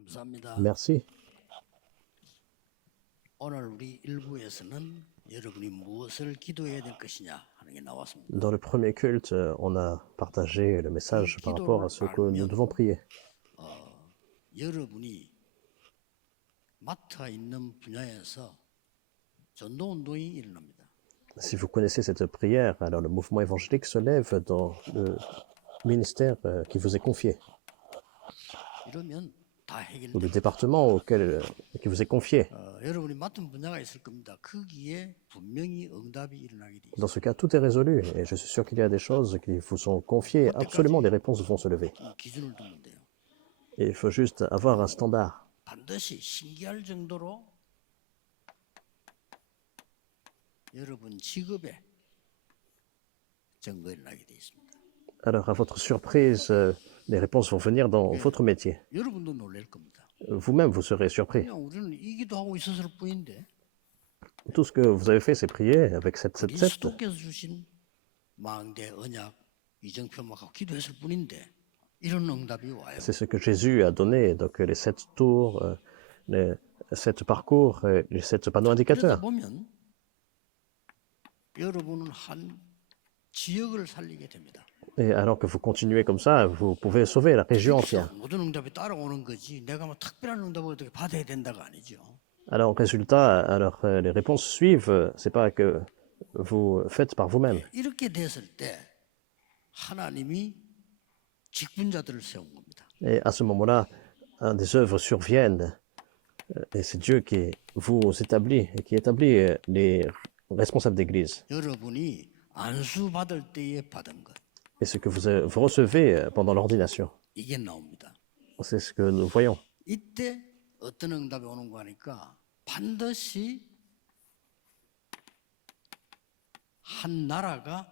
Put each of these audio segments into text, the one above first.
감사합니다. Merci. 오늘 우리 1부에서는 여러분이 무엇을 기도해야 될 것이냐 하는 게 나왔습니다. Dans le premier culte, on a partagé le message par rapport à ce que nous devons prier. 여러분이 맡아 있는 분야에서 전도 운동이 일어납니다. Si vous connaissez cette prière, alors le mouvement évangélique se lève dans le ministère qui vous est confié, 이러면 다 ou le 해결됩니다. département qui vous est confié. 여러분이 맡은 분야가 있을 겁니다. 거기에 분명히 응답이 일어나게 돼 있습니다. Dans ce cas, tout est résolu, et je suis sûr qu'il y a des choses qui vous sont confiées, absolument des réponses vont se lever. 이 기준을 두면 돼요. Et il faut juste avoir un standard. 반드시 신기할 정도로 여러분 직업에 증거가 일어나게 돼 있습니다. Alors, à votre surprise, les réponses vont venir dans votre métier. 여러분도 놀랄 겁니다. Vous-même, vous serez surpris. 그냥 우리는 이 기도하고 있었을 뿐인데 Tout ce que vous avez fait, c'est prier avec 777. 그리스도께서 주신 망대 언약 이정표막하고 기도했을 뿐인데 이런 응답이 와요. C'est ce que Jésus a donné, donc les 7 tours, les 7 parcours, les 7 panneaux 그러다 indicateurs. 보면 여러분은 한 지역을 살리게 됩니다. Et alors que vous continuez comme ça, vous pouvez sauver la région entière. 모든 응답이 따라오는 거지 내가 뭐 특별한 응답을 어떻게 받아야 된다가 아니죠. Alors, résultat, les réponses suivent, c'est pas que vous faites par vous-même. 이렇게 됐을 때 하나님이 직분자들을 세운 겁니다. Et à ce moment-là, des œuvres surviennent, et c'est Dieu qui vous établit, et qui établit les responsables d'église. 여러분이 안수 받을 때에 받은 것 Et ce que vous recevez pendant l'ordination, 이게 나옵니다. c'est ce que nous voyons. 이때 어떤 응답이 오는 거 하니까 반드시 한 나라가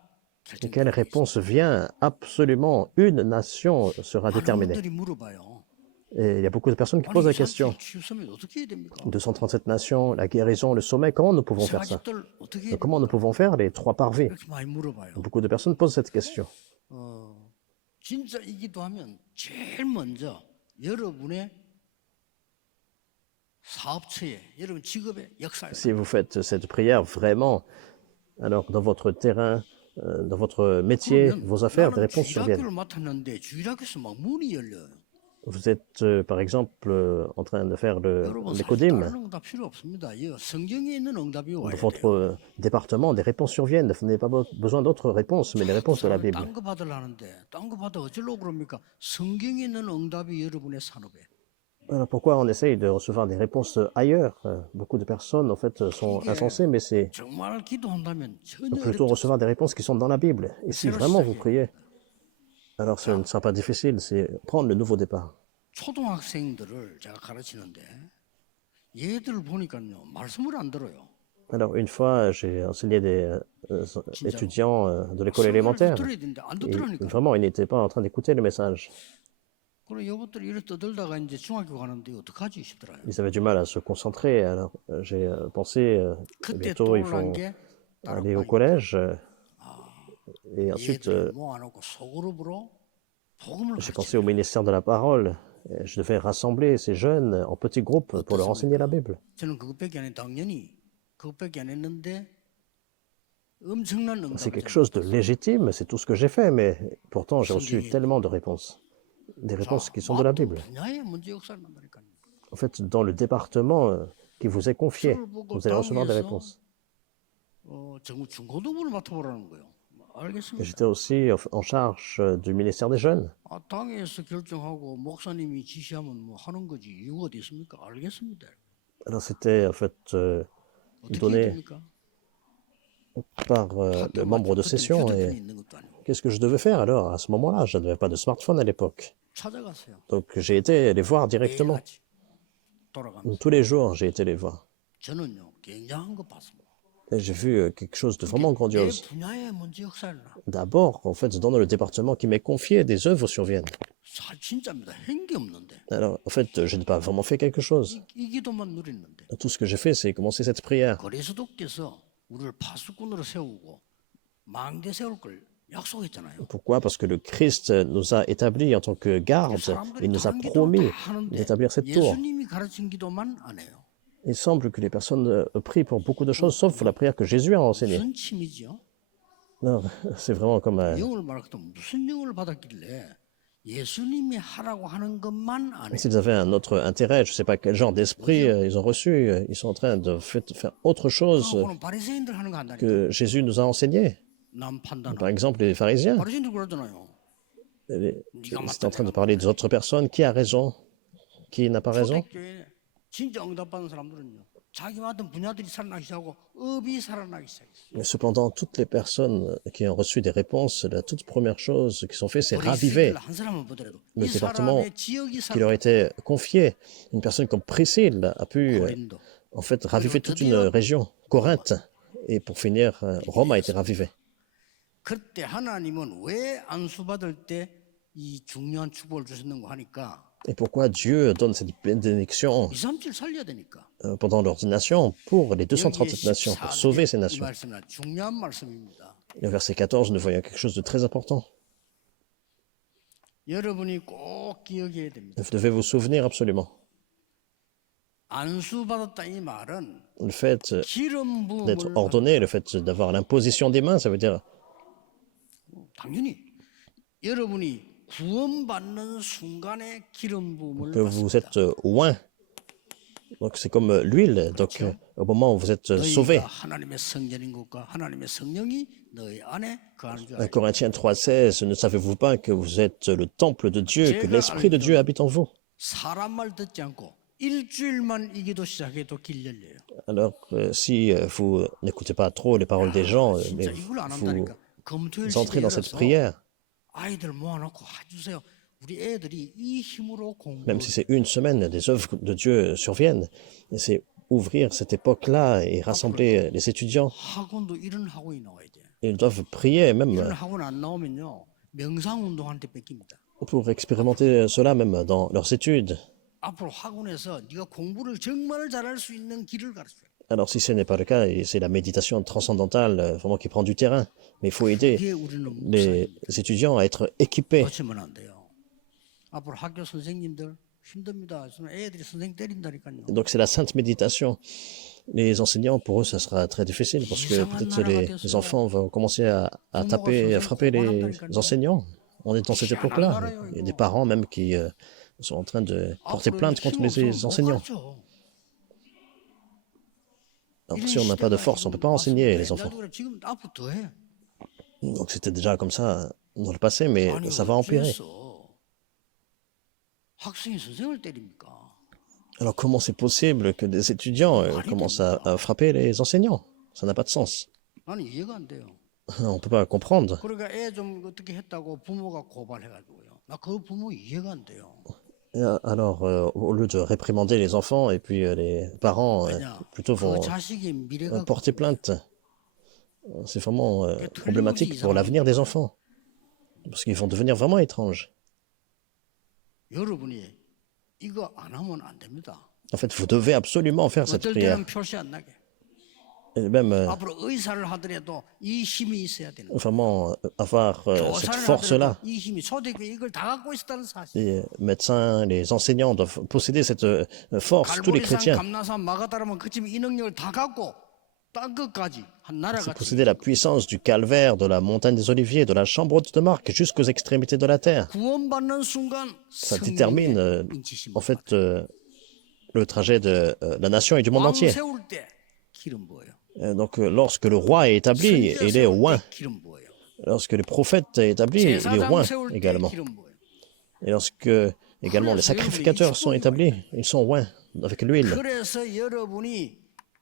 Et quelle réponse vient? Absolument, une nation sera déterminée. 많은 분들이 물어봐요. Et il y a beaucoup de personnes qui posent la question. 치유서면 어떻게 해야 됩니까? 237 nations, la guérison, le sommet, comment nous pouvons faire ça? 세가지들 어떻게 해야 Comment nous pouvons faire les 3 parvis? 이렇게 많이 물어봐요. Beaucoup de personnes posent cette question. 진짜 이 기도하면 제일 먼저 여러분의 사업처에 여러분 직업의 역사에 Si vous faites cette prière vraiment, alors dans votre terrain, dans votre métier, vos affaires, des 나는 réponses surviennent. 주일학교를 맡았는데 주일학교에서 막 문이 열려요. Vous êtes, par exemple, en train de faire 여러분 les 사실 codymes. 다른 응답 필요 없습니다. 이 성경에 있는 응답이 와야 Dans 돼요. votre département, des réponses surviennent. Vous n'avez pas besoin d'autres réponses, mais les réponses de la Bible. 딴 거 받으려는데 딴 거 받아 어쩌려고 그럽니까? 성경에 있는 응답이 여러분의 산업에. Alors pourquoi on essaye de recevoir des réponses ailleurs? Beaucoup de personnes, en fait, sont insensées, mais c'est 정말 기도한다면 전혀 plutôt 어렵지 recevoir des réponses qui sont dans la Bible. Et si vraiment vous priez, alors ce ne sera pas difficile, c'est prendre le nouveau départ. 초등학생들을 제가 가르치는데 얘들 보니까요 말씀을 안 들어요. Alors une fois, j'ai enseigné des étudiants de l'école élémentaire. 들어야 되는데 안 Et 듣더라니까. vraiment, ils n'étaient pas en train d'écouter le message. 그래 이것들이 이래 떠들다가 이제 중학교 가는데 어떡하지 싶더라요. Ils avaient du mal à se concentrer. Alors j'ai pensé, 그때 bientôt ils 떠올란 vont 게 aller au collège. Et ensuite, 얘들을 모아놓고 소그룹으로 복음을 j'ai 가르쳐. pensé au ministère de la parole. Et je devais rassembler ces jeunes en petits groupes pour leur enseigner la Bible. 저는 그것밖에 안 해. 당연히 그것밖에 안 했는데 엄청난 C'est 응답을 quelque chose de légitime, c'est tout ce que j'ai fait, mais pourtant j'ai reçu 성경에 tellement de réponses. Des réponses qui sont de la Bible. 분야에 먼저 역사를 만드니까요. En fait, dans le département qui vous est confié, vous allez recevoir des réponses. 중고등부를 맡아보라는 거예요. Et 알겠습니다. j'étais aussi en charge du ministère des jeunes. 아, 당에서 결정하고 목사님이 지시하면 뭐 하는 거지 이유가 어디 있습니까? 알겠습니다. Alors c'était en fait 어떻게 해야 donné 됩니까? par le membre de session. 휴대폰이 Et 있는 것도 아니고 qu'est-ce que je devais faire alors à ce moment-là? Je n'avais pas de smartphone à l'époque. 찾아갔어요. Donc j'ai été les voir directement. 매일같이 돌아가면서 Tous les jours, j'ai été les voir. 저는요 굉장한 거 봤습니다. Et j'ai vu quelque chose de vraiment 내 grandiose. 분야에 먼저 역사를 나. D'abord, en fait, dans le département qui m'est confié, des œuvres surviennent. 진짜입니다. 한 게 없는데 Alors, en fait, je n'ai pas vraiment fait quelque chose. 이 기도만 누리는데 Tout ce que j'ai fait, c'est commencer cette prière. 그리스도께서 우리를 파수꾼으로 세우고 망대 세울 걸 약속했잖아요. Pourquoi? Parce que le Christ nous a établis en tant que garde. 사람들이 Il nous a 다른 기도를 promis 다 하는데 d'établir cette tour. 예수님이 가르친 기도만 안 해요. Il semble que les personnes prient pour beaucoup de choses, sauf la prière que Jésus a enseignée. 무슨 침이지요? Non, c'est vraiment comme 영을 말했더니 무슨 영을 받았길래 예수님이 하라고 하는 것만 안 해요. s'ils avaient un autre intérêt, je ne sais pas quel genre d'esprit ils ont reçu, ils sont en train de faire autre chose 그거는 바리새인들 하는 거 한다니까. que Jésus nous a enseigné. 남 판단. Par exemple, les pharisiens, 바리새인들 그러잖아요. ils étaient en train de parler des autres personnes. Qui a raison? Qui n'a pas raison? 초대교회 진짜 응답받는 사람들은요. 자기 맡은 분야들이 살아나기 시작하고 업이 살아나기 시작했어요. Mais cependant, toutes les personnes qui ont reçu des réponses, la toute première chose qu'ils ont fait, c'est raviver 한 사람을 보더라도 le 이 département 사람의 지역이 qui leur était confié. Une personne comme Priscille a pu, 고린도. en fait, raviver toute une région, Corinthe. Et pour finir, Rome a été ravivée. 그때 하나님은 왜 안수 받을 때 이 중요한 축복을 주셨는가 하니까 Et pourquoi Dieu donne cette bénédiction 2, 3일 살려야 되니까. pendant l'ordination pour les 237 nations, pour sauver ces 이 nations? 말씀은 중요한 말씀입니다. Et au verset 14, nous voyons quelque chose de très important. 여러분이 꼭 기억해야 됩니다. Vous devez vous souvenir absolument. 안수 받았다 이 말은 Le fait 기름 d'être 부음을 ordonné, le fait d'avoir l'imposition des mains, ça veut dire 당연히 여러분이 구원받는 순간에 기름 부음을 que vous 받습니다. êtes oint. Donc c'est comme l'huile. Donc au moment où vous êtes sauvé. 너희가 하나님의 성전인 것과 하나님의 성령이 너희 안에 거하는 줄 1 알고 Corinthiens 3,16, ne savez-vous pas que vous êtes le temple de Dieu, que l'Esprit de Dieu habite en vous? 사람 말 듣지 않고 일주일만 이 기도 시작해도 길 열려요. Alors, si vous n'écoutez pas trop les paroles des gens, mais 진짜 이걸 안 vous 한다니까. 검토일 entrez dans cette 시대라서 prière, 아이들 모아놓고 해주세요. 우리 애들이 이 힘으로 공부. même si c'est une semaine, des œuvres de Dieu surviennent. Et c'est ouvrir cette époque-là et rassembler les étudiants. 학원도 이런 학원이 나와야 돼. Ils doivent prier même 이런 학원 안 나오면요 명상 운동한테 뺏깁니다. pour expérimenter cela même dans leurs études. 앞으로 학원에서 네가 공부를 정말 잘할 수 있는 길을 가르쳐요. Alors si ce n'est pas le cas, et c'est la méditation transcendantale vraiment qui prend du terrain, mais il faut aider 그게 우리는 les étudiants à être équipés. 놓치면 안 돼요. 앞으로 학교 선생님들 힘듭니다. 애들이 선생 때린다니까요. Donc c'est la sainte méditation. Les enseignants, pour eux, ça sera très difficile parce que peut-être les enfants vont commencer à taper, à frapper les enseignants. On est dans cette époque-là. Il y a des parents même qui sont en train de porter plainte contre les enseignants. Alors si on n'a pas de force, on ne peut pas enseigner les enfants. 지금 앞으로 더 해. Donc c'était déjà comme ça dans le passé, mais 아니, ça va empirer. 어째서 학생이 선생을 때립니까? Alors comment c'est possible que des étudiants commencent à frapper les enseignants? Ça n'a pas de sens. 나는 이해가 안 돼요. On ne peut pas comprendre. 그러니까 애 좀 어떻게 했다고 부모가 고발해가지고요. 나 그 부모 이해가 안 돼요. Alors, au lieu de réprimander les enfants, et puis les parents 왜냐? plutôt 그 vont 자식의 미래가 porter plainte. C'est vraiment problématique pour l'avenir des enfants. Parce qu'ils vont devenir vraiment étranges. 여러분이 이거 안 하면 안 됩니다. En fait, vous devez absolument faire cette 어떨 prière. 때는 표시 안 나게. Et même 앞으로 의사를 하더라도 이 힘이 있어야 되는 거예요. vraiment avoir cette 교사를 force-là. 하더라도 이 힘이 초대교회 이걸 다 갖고 있었다는 사실. Les médecins, les enseignants doivent posséder cette force, tous les 갈보리산, chrétiens. 감나산, 마가다라면 그쯤 이 능력을 다 갖고 땅 끝까지 한 나라 C'est 같이 posséder la puissance du calvaire, de la montagne des Oliviers, de la chambre haute de Marc, jusqu'aux extrémités de la terre. 구원받는 순간 Ça détermine 인치심. en fait le trajet de la nation et du monde 왕 entier. 세울 때 기름 부어요. Donc lorsque le roi est établi, 선지자 il est 세울 oint. 때 기름 부어요. Lorsque le prophète est établi, il est 제사장 oint 세울 때 également. 기름 부어요. Et lorsque également les sacrificateurs sont établis, ils sont oints avec l'huile. 그래서 여러분이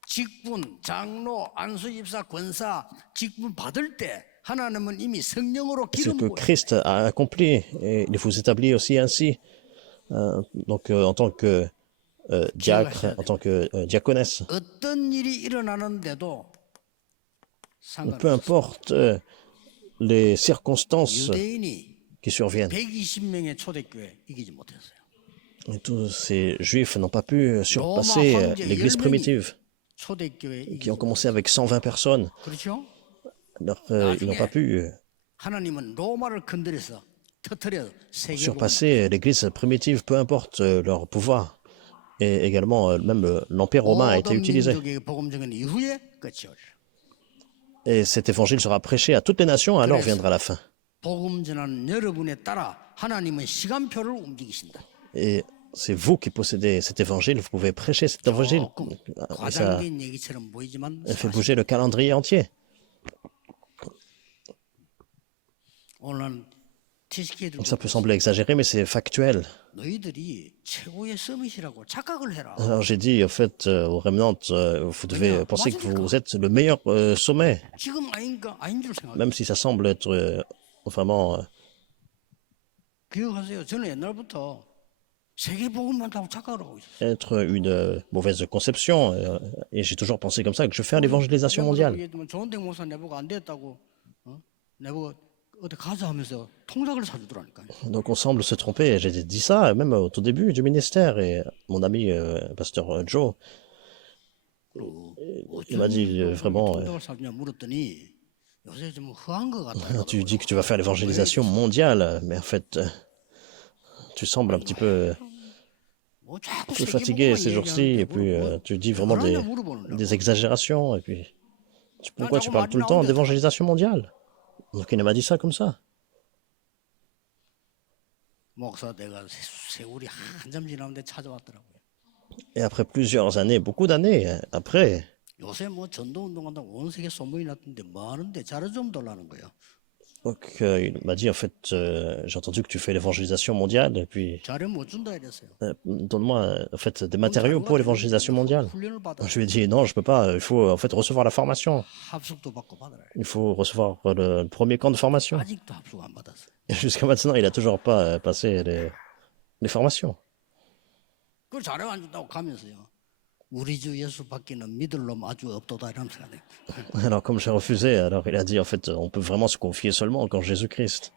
직분, 장로, 안수집사, 권사 직분 받을 때 하나님은 이미 성령으로 Ce 기름 que 부어요. Christ a accompli, et il vous établit aussi ainsi. Donc en tant que diacre, en tant que diaconesse. 어떤 일이 일어나는데도 Peu 상관없어요. importe les circonstances 유대인이 qui surviennent. 120명의 초대교회 이기지 못했어요. Et tous ces juifs n'ont pas pu surpasser l'église primitive, 초대교회 qui 이기지 ont commencé avec 120 personnes. 그렇죠? Alors, ils n'ont pas pu 하나님은 로마를 건드려서 터뜨려 세계복음을 surpasser l'Église primitive, peu importe leur pouvoir. Et également, même l'Empire romain a été 모든 utilisé. 민족에게 복음 전한 이후에 끝이 오리라. Et cet évangile sera prêché à toutes les nations, alors viendra la fin. 복음 전하는 여러분에 따라 하나님은 시간표를 움직이신다. Et c'est vous qui possédez cet évangile, vous pouvez prêcher cet évangile. 조금 Et ça 과장된 얘기처럼 보이지만 fait bouger le calendrier entier. 오늘 티스케들 Ça peut sembler exagéré, mais c'est factuel. 너희들이 최고의 서밋이라고 착각을 해라. Alors j'ai dit, au fait, aux remnantes, vous devez penser que vous êtes le meilleur sommet, 지금 아닌 줄 생각해. même si ça semble être vraiment... 기억하세요. 저는 옛날부터 세계 복음만 하고 착각을 하고 있어요. être une mauvaise conception. Et j'ai toujours pensé comme ça, que je fais l'évangélisation mondiale. 얘기했지만 조은택 목사 내보고 안 됐다고, 내보고 어디 가자 하면서 통닭을 사주더라니까요. Donc on semble se tromper. J'ai dit ça même au tout début du ministère. Et mon ami, pasteur Joe, il m'a dit vraiment, 통닭을 사주냐 물었더니 요새 좀 허한 것 같아요. tu dis que tu vas faire l'évangélisation mondiale, mais en fait, tu sembles un petit peu 뭐 자꾸 fatigué 세계복음만 ces jours-ci. 얘기하는데 Et puis 뭐 tu dis vraiment 그러냐 물어보는데. des exagérations. Et puis pourquoi tu parles tout le temps d'évangélisation mondiale? Donc il m'a dit ça comme ça. 목사 내가 세월이 한참 지났는데 찾아왔더라고요. Et après plusieurs années, beaucoup d'années après, 요새 뭐 전도 운동한다고 온 세계 소문이 났던데 뭐 하는데 자료 좀 달라는 거예요. donc, il m'a dit en fait, j'ai entendu que tu fais l'évangélisation mondiale, et puis 자료 못 준다 이랬어요. donne-moi en fait des matériaux pour l'évangélisation mondiale. 훈련을 받아 Je lui ai dit non, je peux pas, il faut en fait recevoir la formation, 합숙도 받고 받아라. il faut recevoir le premier camp de formation. 아직도 합숙 안 받았어요. Et jusqu'à maintenant, il a toujours pas passé les formations. 그걸 자료 안 준다고 가면서요. 우리 주 예수 받기는 믿을 놈 아주 없도다 이러면서 가네. Alors comme j'ai refusé, alors il a dit en fait, on peut vraiment se confier seulement qu'en Jésus-Christ.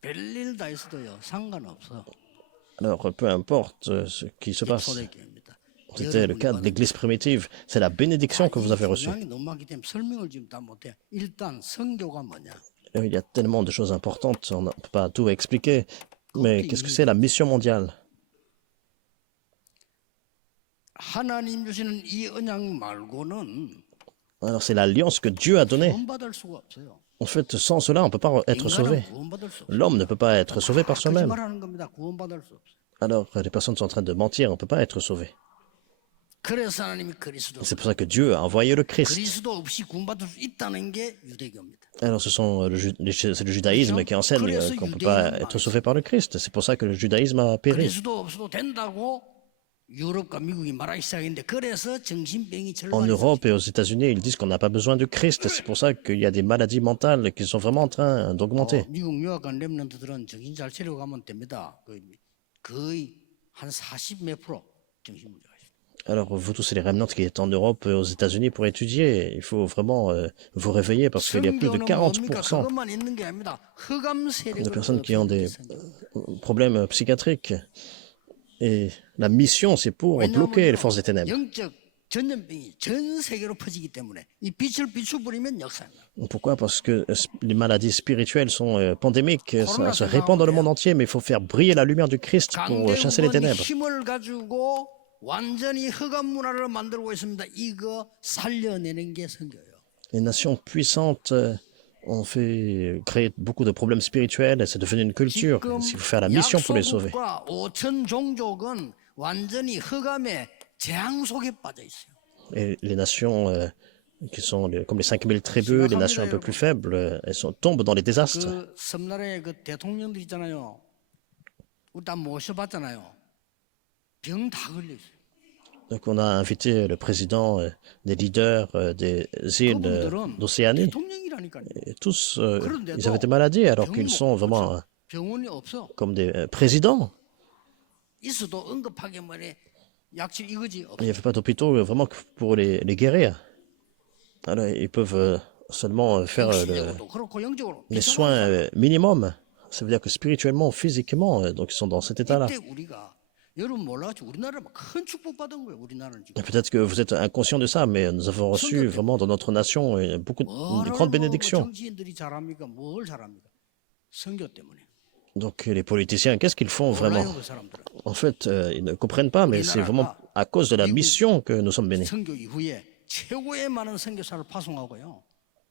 별일 다 있어도요 상관없어. Alors peu importe ce qui se passe. 초대교회입니다. C'était le cas de l'Église primitive. C'est la bénédiction que vous avez reçue. 중요한 게 너무 많기 때문에 설명을 지금 다 못해. 일단 성교가 뭐냐? Il y a tellement de choses importantes, on ne peut pas tout expliquer. Mais qu'est-ce que c'est la mission mondiale? 하나님 주시는 이 언약 말고는 Alors c'est l'alliance que Dieu a donnée. 구원받을 수가 없어요. En fait, sans cela, on ne peut pas être sauvé. 인간은 구원받을 수 없어요. L'homme ne peut pas être sauvé par soi-même. 거짓말하는 겁니다. 구원받을 수 없어요. Alors les personnes sont en train de mentir, on ne peut pas être sauvé. 그래서 하나님이 그리스도 C'est pour ça que Dieu a envoyé le Christ. 그리스도 없이 구원받을 수 있다는 게 유대교입니다. Alors c'est le judaïsme qui enseigne qu'on ne peut pas être sauvé par le Christ. C'est pour ça que le judaïsme a péri. 그리스도 없어도 된다고 유럽과 미국이 말하기 시작했는데 그래서 정신병이 En 절반이 Europe et aux États-Unis, ils disent qu'on n'a pas besoin de Christ. C'est pour ça qu'il y a des maladies mentales qui sont vraiment en train d'augmenter. 미국 유학 간 렘넌트들은 정신 잘 차리고 가면 됩니다. 거의 한 40 몇 프로 정신문제가 있어요. Alors, vous tous, les remnants qui êtes en Europe et aux États-Unis pour étudier, il faut vraiment vous réveiller parce qu'il y a plus de 성경은 뭡니까? 40% 그것만 있는 게 아닙니다. 흑암 de 세력을 personnes qui ont des 없애는 problèmes psychiatriques. Et la mission, c'est pour bloquer les forces des ténèbres. 영적 전염병이 전 세계로 퍼지기 때문에 이 빛을 비춰버리면 역사입니다. Pourquoi? Parce que les maladies spirituelles sont pandémiques, ça se répand dans le monde entier, mais il faut faire briller la lumière du Christ pour chasser les 강대국은 ténèbres. 힘을 가지고 완전히 흑암 문화를 만들고 있습니다. 이거 살려내는 게 선교예요. Les nations puissantes ont fait créer beaucoup de problèmes spirituels et c'est devenu une culture. 지금 Il faut faire la mission pour les sauver. 약소국과 5천 종족은 완전히 흑암의 재앙 속에 빠져 있어요. Et les nations qui sont comme les 5000 tribus, les nations un peu plus faibles, tombent dans les désastres. 그 섬나라의 그 대통령들 있잖아요. 일단 모셔봤잖아요. 병 다 걸려 있어요. Donc on a invité le président des leaders des îles 그분들은 d'Océanie. 대통령이라니까요. Et tous, ils avaient des maladies alors qu'ils sont vraiment 병원이 없어. comme des présidents. 있어도 응급하게 뭐래 약실 이거지 Il 없어. n'y avait pas d'hôpitaux vraiment que pour les guérir. Alors ils peuvent seulement faire 육신적으로도 그렇고 영적으로. les soins minimums. Ça veut dire que spirituellement, physiquement, donc ils sont dans cet état-là. 이때 우리가 여러분 몰라가지고 우리나라 큰 축복 받은 거예요. 우리나라는 지금. Et peut-être que vous êtes inconscient de ça, mais nous avons reçu vraiment dans notre nation beaucoup de 뭐를 grandes 뭐 bénédictions. 정치인들이 잘합니까? 뭘 잘합니까? 선교 때문에. Donc les politiciens, qu'est-ce qu'ils font vraiment? 몰라요, 그 사람들은. En fait, ils ne comprennent pas, mais c'est vraiment à cause de la mission que nous sommes bénis. 선교 이후에 최고의 많은 선교사를 파송하고요.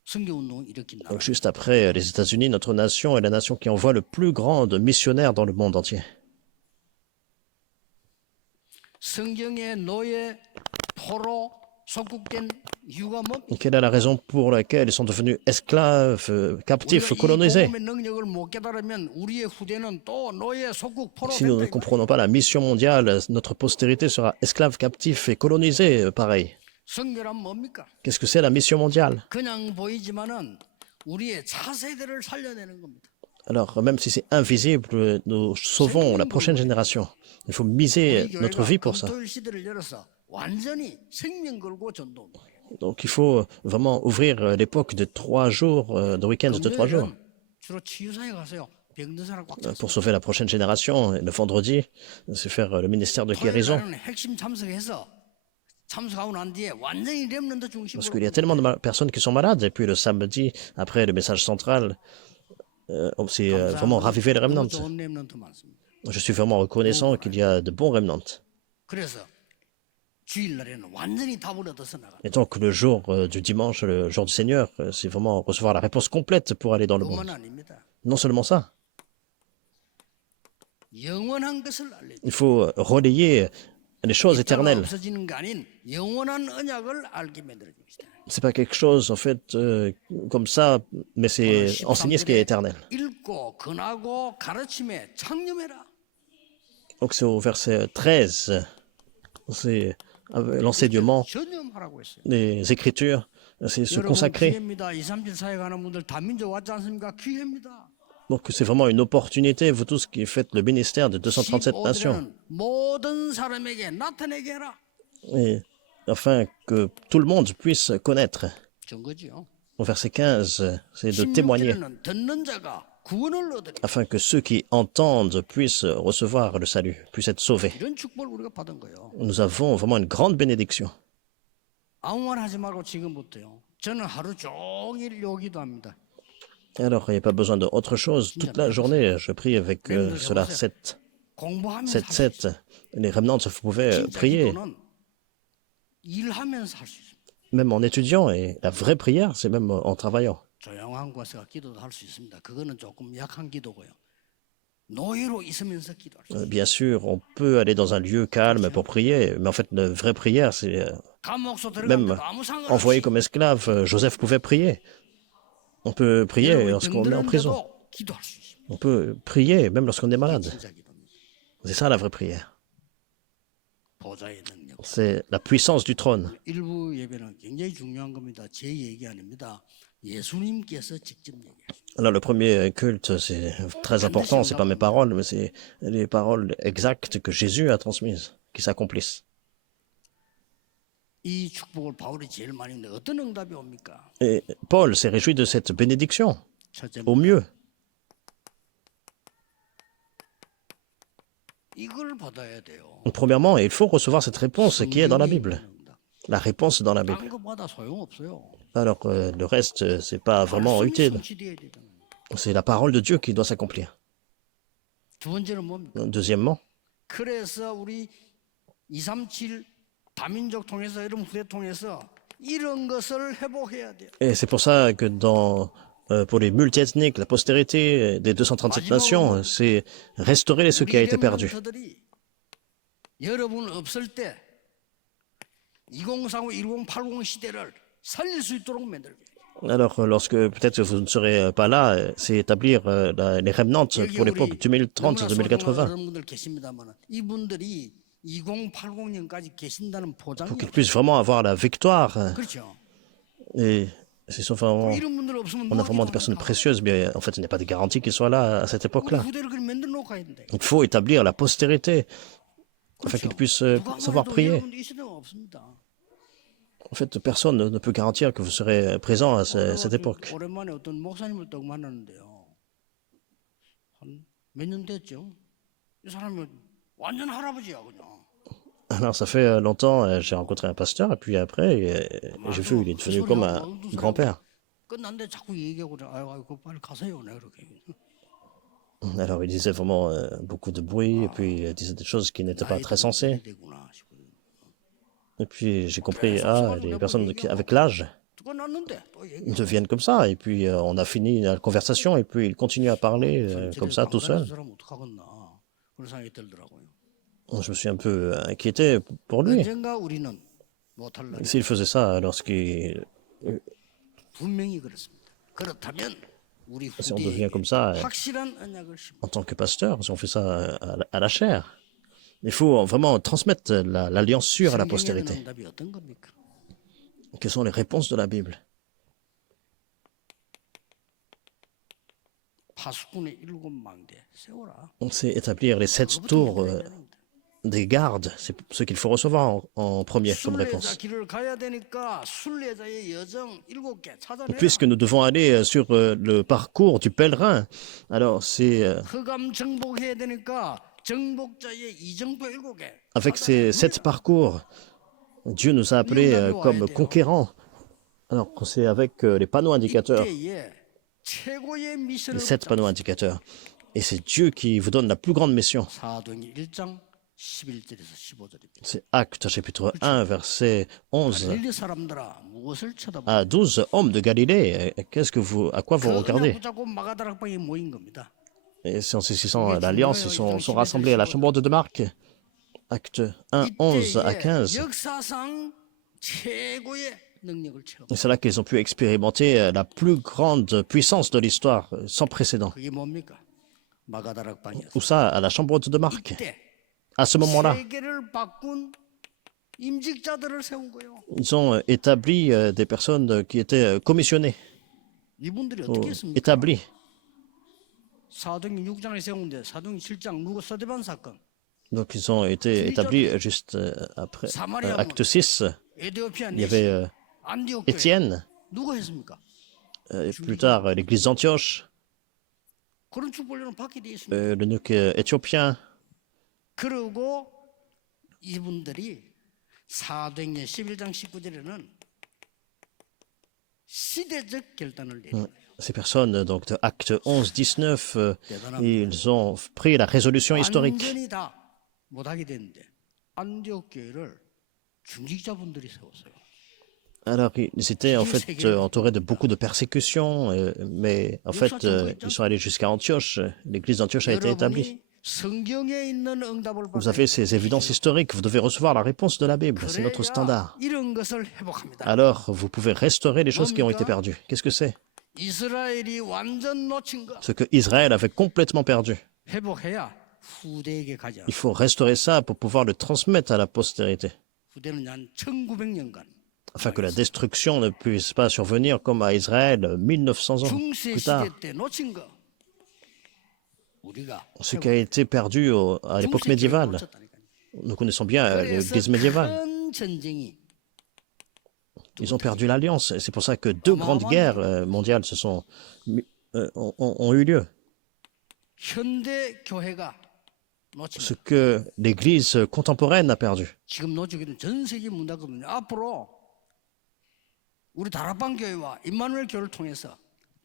선교 운동을 일으킨 나라. Donc juste après les États-Unis, notre nation est la nation qui envoie le plus grand de missionnaires dans le monde entier. 성경의 노예 포로 속국된 이유가 뭡니까? Et quelle est la raison pour laquelle ils sont devenus esclaves, captifs, colonisés? 복음의 능력을 못 깨달으면 우리의 후대는 또 노예 속국 포로 Si nous ne 된다. comprenons pas la mission mondiale, notre postérité sera esclave, captif et colonisée, pareil. 선교란 뭡니까? Qu'est-ce que c'est la mission mondiale? 그냥 보이지만은 우리의 차세대를 살려내는 겁니다. Alors, même si c'est invisible, nous sauvons la prochaine génération. Il faut miser 우리 notre vie pour ça. 금토일 시대를 열어서 완전히 생명 걸고 전도 운동해요. Donc, il faut vraiment ouvrir l'époque de 3 jours, de week-ends de 3 jours, 금요일은 주로 치유사에 가세요. 병든 사람 꽉 찼어요. pour sauver la prochaine génération. Et le vendredi, c'est faire le ministère de guérison. 토요일날은 핵심 참석해서 참석하고 난 뒤에 완전히 렘넌트 중심으로 Parce qu'il y a tellement de personnes qui sont malades. Et puis le samedi, après le message central, c'est vraiment raviver les 너무 remnants. 좋은 렘넌트 많습니다. Je suis vraiment reconnaissant qu'il y a de bons remnants. 그래서 주일날에는 완전히 답을 얻어서 나가. Et donc le jour du dimanche, le jour du Seigneur, c'est vraiment recevoir la réponse complète pour aller dans le 그만 monde. 아닙니다. Non seulement ça, 영원한 것을 알려. il faut relayer les choses éternelles. 없어지는 게 아닌 영원한 언약을 알게 만들어 줍니다. C'est pas quelque chose en fait comme ça, mais c'est enseigner ce qui est éternel. 읽고 근하고 가르침에 창념해라. Donc c'est au verset 13, c'est l'enseignement 전념하라고 했어요. des Écritures, c'est se 여러분 consacrer. 기회입니다. 237 사회 가는 분들 다민족 왔지 않습니까? 기회입니다. Donc c'est vraiment une opportunité, vous tous qui faites le ministère de 237 nations, 15절에는 모든 사람에게 나타내게 해라. et afin que tout le monde puisse connaître. 증거지요. Au verset 15, c'est de témoigner, 16절에는 듣는 자가 구원을 얻으리. afin que ceux qui entendent puissent recevoir le salut, puissent être sauvés. 이런 축복을 우리가 받은 거예요. Nous avons vraiment une grande bénédiction. 아무 말 하지 말고 지금부터요. 저는 하루 종일 요기도 합니다. Alors, il n'y a pas besoin d'autre chose. Toute la journée, je prie avec cela, 7, 공부하면서 7, 7. Les remnants, vous pouvez prier, 기도는 일하면서 할 수 있습니다. même en étudiant. Et la vraie prière, c'est même en travaillant. 조용한 곳에서 기도도 할 수 있습니다. 그거는 조금 약한 기도고요. 노예로 있으면서 기도할 수 있습니다. Bien sûr, on peut aller dans un lieu calme pour prier, mais en fait, la vraie prière, c'est 감옥소 même 들어가면 아무 상관 envoyé 없이 comme esclave. Joseph pouvait prier. On peut prier lorsqu'on est en prison. 병들었는데도 기도할 수 있습니다. On peut prier même lorsqu'on est malade. 진짜 기도입니다. C'est ça la vraie prière. 보좌의 능력. C'est la puissance du trône. 일부 예배는 굉장히 중요한 겁니다. 제 얘기 아닙니다. 예수님께서 직접 얘기하셨어요. Alors, le premier culte, c'est très important. C'est pas mes paroles, mais c'est les paroles exactes que Jésus a transmises, qui s'accomplissent. 이 축복을 바울이 제일 많이 했는데 어떤 응답이 옵니까? Et Paul s'est réjoui de cette bénédiction, 첫째, au mieux. 이걸 받아야 돼요. Premièrement, il faut recevoir cette réponse qui est dans la Bible. La réponse est dans la 딴 Bible. 거 받아 soyo없어요. Alors, le reste, c'est pas vraiment utile. 성취돼야 되잖아요. C'est la parole de Dieu qui doit s'accomplir. 두 번째는 뭡니까? Deuxièmement, 그래서 우리 237 다민족 통해서 이런 후대 통해서 이런 것을 회복해야 돼요. et c'est pour ça que pour les multiethniques, la postérité des 237 nations, c'est restaurer ce qui a été perdu. 렘넌트들이 여러분 없을 때 2039, 1080 시대를 살릴 수 있도록 만들게. Alors, lorsque peut-être vous ne serez pas là, c'est établir les remnants pour l'époque 2030-2080, 여러분들 계십니다만 이분들이 2080년까지 계신다는 보장이 pour qu'ils 없어요. puissent vraiment avoir la victoire. 그렇죠. Et c'est vraiment, 이런 분들 없으면 on a 누가 vraiment des personnes 기도합니까? précieuses, mais en fait, il n'y a pas de garantie qu'ils soient là à cette 우리 époque-là. 후대를 그렇게 만들어 놓고 가야 된다. Il faut établir la postérité afin qu'ils puissent 누가 savoir 말해도 prier. 여러분들 이 시대가 없습니다. En fait, personne ne peut garantir que vous serez présent à cette époque. 오랜만에 어떤 목사님을 딱 만났는데요. 한 몇 년 됐죠? 이 사람이 완전 할아버지야 그냥. Alors ça fait longtemps, j'ai rencontré un pasteur, et puis après, j'ai vu, il est devenu comme un grand-père. 끝났는데 자꾸 얘기하고 그래. 아이고 그거 빨리 가세요. 내가 그렇게. Alors il disait vraiment beaucoup de bruit, et puis il disait des choses qui n'étaient pas très sensées. 되구나 싶고. Et puis j'ai compris, ah, les personnes avec l'âge 끝났는데 또 얘기. deviennent comme ça. Et puis on a fini la conversation, et puis il continue à parler comme ça, tout seul. 사람 어떡하겠나 그런 생각이 들더라고요. Je me suis un peu inquiété pour lui. 언젠가 우리는 못할 날 S'il faisait ça lorsqu'il... 분명히 그렇습니다. 그렇다면 우리 Si on devient 후대에게 comme ça, 확실한 언약을 심어. en tant que pasteur, si on fait ça à la chair, il faut vraiment transmettre l'alliance sûre à la 성경에는 postérité. 응답이 어떤 겁니까? Quelles sont les réponses de la Bible? 파수꾼의 7망대 세워라. C'est établir les 7 tours des gardes. C'est ce qu'il faut recevoir en premier comme 순례자 réponse. 길을 가야 되니까 순례자의 여정 7개 찾아내라. Puisque nous devons aller sur le parcours du pèlerin, alors c'est 흑암 정복해야 되니까 정복자의 이정표 7개. avec ces 7 parcours, Dieu nous a appelés comme conquérants. Alors c'est avec les panneaux indicateurs, 이때에 최고의 미션을 les 7 panneaux indicateurs. Et c'est Dieu qui vous donne la plus grande mission. 사도행전 1장 11절에서 15절입니다. C'est Actes chapitre 1, verset 11 갈릴리 사람들아 무엇을 쳐다보고 à 12. Hommes de Galilée, à quoi vous 그 regardez? 언약 붙잡고 마가다락방에 모인 겁니다. Et c'est en saisissant l'alliance, ils sont rassemblés à la chambre de Marc. Actes 1, 11 à 15. 역사상 최고의 능력을 체험. Et c'est là qu'ils ont pu expérimenter la plus grande puissance de l'histoire, sans précédent. 그게 뭡니까? 마가다락방이었어요. Où ça? À la chambre de Marc. 이때 À ce moment-là, 세계를 바꾼 임직자들을 세운 거예요. ils ont établi des personnes qui étaient commissionnées, 이분들이 ou 어떻게 했습니까? établies. 사도행전 6장에 세운데 사도행전 7장 누구 서대반 사건. Donc ils ont été établis juste après Acte 6. 에디오피아 Il y avait 안디옥 교회 Étienne, 누가 했습니까? et plus tard l'église d'Antioche, 그런 축복을 받게 돼 있습니다. l'eunuque éthiopien. 그리고 이분들이 사도행전 11장 19절에는 시대적 결단을 내린 거예요. Ces personnes, donc de Acte 11, 19, ils ont pris la résolution historique. 완전히 다 못하게 됐는데 안디옥 교회를 중직자분들이 세웠어요. Alors, ils étaient en fait entourés de beaucoup de persécutions, mais en fait, ils sont allés jusqu'à Antioche. L'église d'Antioche a été établie. 여러분이 성경에 있는 응답을 Vous 받아야 avez ces évidences historiques, vous devez recevoir la réponse de la Bible, c'est notre standard. 이런 것을 회복합니다. Alors, vous pouvez restaurer les choses qui ont été perdues. Qu'est-ce que c'est? 이스라엘이 완전 놓친 것 Ce que Israël avait complètement perdu. 회복해야 후대에게 가지 않아. Il faut restaurer ça pour pouvoir le transmettre à la postérité, 후대는 한 1900년간 afin que la destruction ne puisse pas survenir comme à Israël 1900 ans 중세 plus tard. 시대 때 놓친 거 우리가 Ce qui a été perdu à l'époque médiévale. Nous connaissons bien l'église médiévale. 큰 전쟁이 Ils ont perdu l'alliance. Et c'est pour ça que 2 grandes guerres mondiales ont eu lieu. 현대 교회가 놓친 Ce que l'église contemporaine a perdu. 지금 놓치게 된 전 세계 문 닫거든요. 앞으로 우리 다락방 교회와 임마누엘 교회를 통해서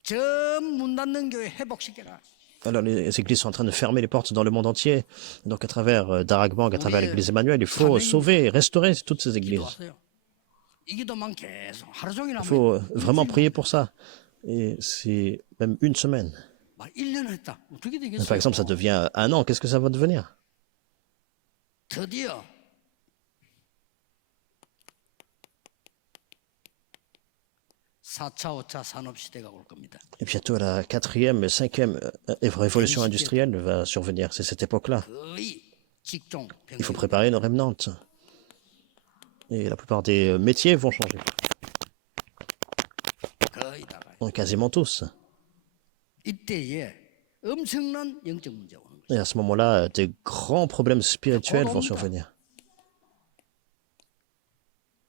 전 문 닫는 교회 회복시켜라. Alors les églises sont en train de fermer les portes dans le monde entier. Donc à travers Daragbank, à travers l'église Emmanuel, il faut sauver et restaurer toutes ces églises. 기도하세요. 이 기도만 계속 하루 종일 Il 하면 faut vraiment prier pour ça. Et c'est même une semaine. 막 1년 했다. 어떻게 되겠어요? Par exemple, ça devient 1 an. Qu'est-ce que ça va devenir? 드디어 4차, 5차 산업 시대가 올 겁니다. Et bientôt, la 4e et 5e révolution industrielle va survenir. C'est cette époque-là. 거의 직종, Il faut préparer nos rémanentes. Et la plupart des métiers vont changer. 거의 다가 Quasiment tous. 이때에 엄청난 영적 문제가 오는 거죠. Et à ce moment-là, des grands problèmes spirituels vont survenir.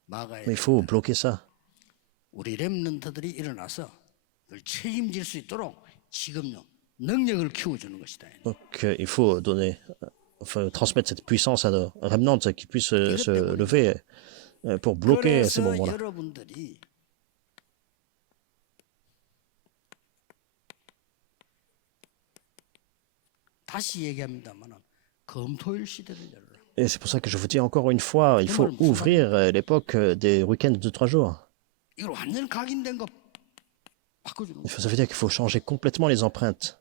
막아야 Mais il faut bloquer ça. 우리 렘넌트들이 일어나서 그걸 책임질 수 있도록 지금요 능력을 키워주는 것이다. Donc il faut donner transmettre cette puissance à un remnant qui puisse se lever pour bloquer ces 그래서 moments-là. 여러분들이 다시 얘기합니다만 검토일 시대를 열어라. Et c'est pour ça que je vous dis encore une fois, il faut ouvrir l'époque des week-ends de 3 jours. 이걸 완전 각인된 거 바꿔주는 거예요. Ça veut dire qu'il faut changer complètement les empreintes.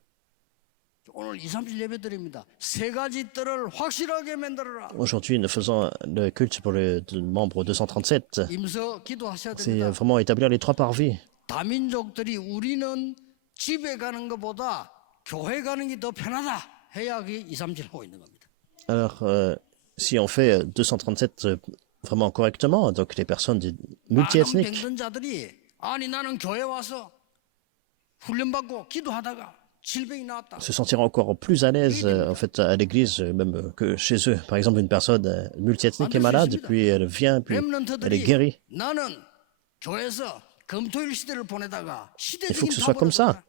오늘 2, 30 예배 드립니다. 세 가지 뜰을 확실하게 만들어라. Aujourd'hui, nous faisons le culte pour le membre 237. 임서 기도하셔야 C'est 됩니다. vraiment établir les 3 parvis. 다민족들이 우리는 집에 가는 것보다 교회 가는 게 더 편하다 해야 그게 2, 30 하고 있는 겁니다. Alors, si on fait 237 vraiment correctement, donc les personnes 많은 multiethniques 병든자들이 아니 나는 교회 와서 훈련받고 기도하다가 질병이 나왔다. se sentiront encore plus à l'aise en fait à l'église même que chez eux. Par exemple, une personne multiethnique est malade, puis elle vient, puis elle est 렘넌트들이 guérie. 나는 교회에서 검토일 시대를 보내다가 Il faut 시대적인 que ce soit comme ça.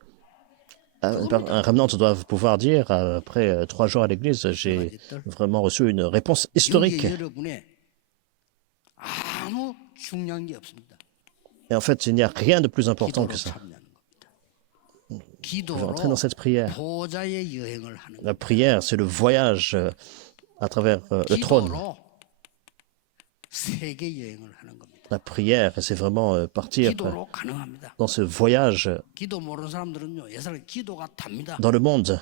Un remnant doit pouvoir dire, après 3 jours à l'église, j'ai vraiment reçu une réponse historique. 이게 여러분의 아무 중요한 게 없습니다. Et en fait, il n'y a rien de plus important 기도로 que ça. 참여하는 겁니다. Je vais 기도로 rentrer dans cette prière. 보좌의 여행을 하는 La 겁니다. prière, c'est le voyage à travers le trône. 기도로 세계 여행을 하는 겁니다. La prière, c'est vraiment partir 기도로 가능합니다. dans ce voyage 기도 모르는 사람들은요, 예전에 기도가 답니다. dans le monde.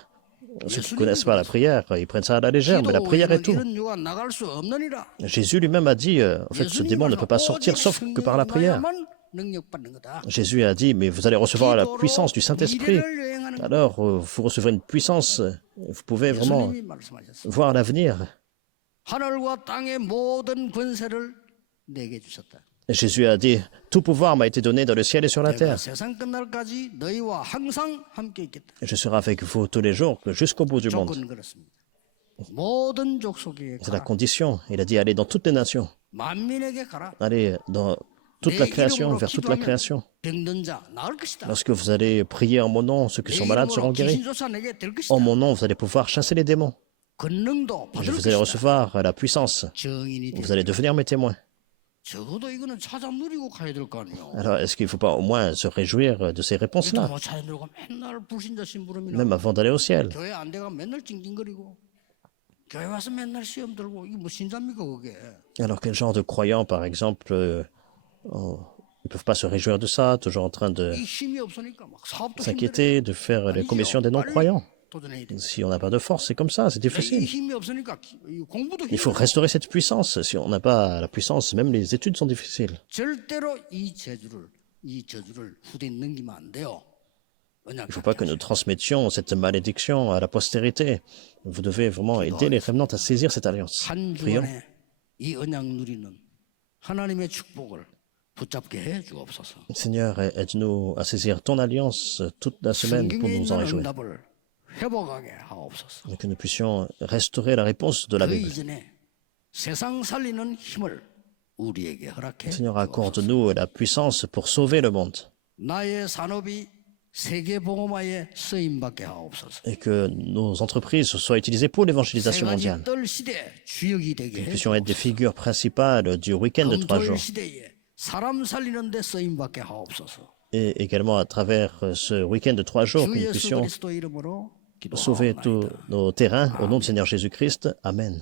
Ceux qui ne connaissent pas la prière, ils prennent ça à la légère, mais la prière est tout. 이런 유가 나갈 수 없느니라. Jésus lui-même a dit, en fait, ce démon ne peut pas sortir sauf que par la prière. 능력받는 거다. Jésus a dit, mais vous allez recevoir la puissance du Saint-Esprit. 미래를 여행하는 Alors, vous recevrez une puissance, vous pouvez vraiment 예수님이 말씀하셨어요. voir l'avenir. 하늘과 땅의 모든 권세를 내게 주셨다. Et Jésus a dit, tout pouvoir m'a été donné dans le ciel et sur la 내가 terre. 세상 끝날까지 너희와 항상 함께 있겠다. Je serai avec vous tous les jours jusqu'au bout du monde. 조건 그렇습니다. 모든 족속에게 C'est la 가라. condition. Il a dit, allez dans toutes les nations. 만민에게 가라. Allez dans toute la création, vers toute la création. 병든 자 나을 것이다. Lorsque vous allez prier en mon nom, ceux qui 내 sont malades 이름으로 seront guéris. 귀신 쫓아내게 될 것이다. En mon nom, vous allez pouvoir chasser les démons. 권능도 받을 Vous allez 것이다. recevoir la puissance. 정인이 되. Vous allez devenir mes témoins. 적어도 이거는 찾아 누리고 가야 될 거 아니에요. Alors, est-ce qu'il ne faut pas au moins se réjouir de ces réponses-là, 뭐 찾아 누리고 맨날 불신자 심부름이나 même avant d'aller au ciel? 교회 안 돼가 맨날 찡찡거리고 교회 와서 맨날 시험 들고 이게 뭐 신자입니까 그게? Alors, quel genre de croyants, par exemple, ils ne peuvent pas se réjouir de ça, toujours en train de 이 힘이 없으니까 막 사업도 힘들어. s'inquiéter, de faire les commissions des non-croyants? 도전해야 돼. Si on n'a pas de force, c'est comme ça, c'est 이 difficile. 힘이 없으니까 이 공부도 Il faut 힘들어. restaurer cette puissance. Si on n'a pas la puissance, même les études sont difficiles. 절대로 이 저주를 후대에 넘기면 안 돼요. Il ne faut pas que nous transmettions cette malédiction à la postérité. Vous devez vraiment aider les remnants à saisir cette alliance. 한 Prions. 주간에 이 언약 누리는 하나님의 축복을 붙잡게 해 주옵소서. Seigneur, aide-nous à saisir ton alliance toute la semaine pour 성경에 nous en 있는 réjouir. 응답을 회복하게 하옵소서. Et que nous puissions restaurer la réponse de la 그 Bible. 이전에 세상 살리는 힘을 우리에게 허락해 Seigneur, 주옵소서. accorde-nous la puissance pour sauver le monde. 나의 산업이 세계 복음화에 쓰임 받게 하옵소서. Et que nos entreprises soient utilisées pour 세 l'évangélisation 가지 mondiale. 뜰 시대 주역이 되게 Que nous 해 puissions être des 주옵소서. figures principales du week-end de 3 검토일 jours. 시대에 사람 살리는 데 쓰임 받게 하옵소서. Et également à travers ce week-end de 3 jours, que 주 nous 예수 puissions 그리스도 이름으로 sauver tous 기도하옵나이다. nos terrains au nom du Seigneur Jésus-Christ. Amen.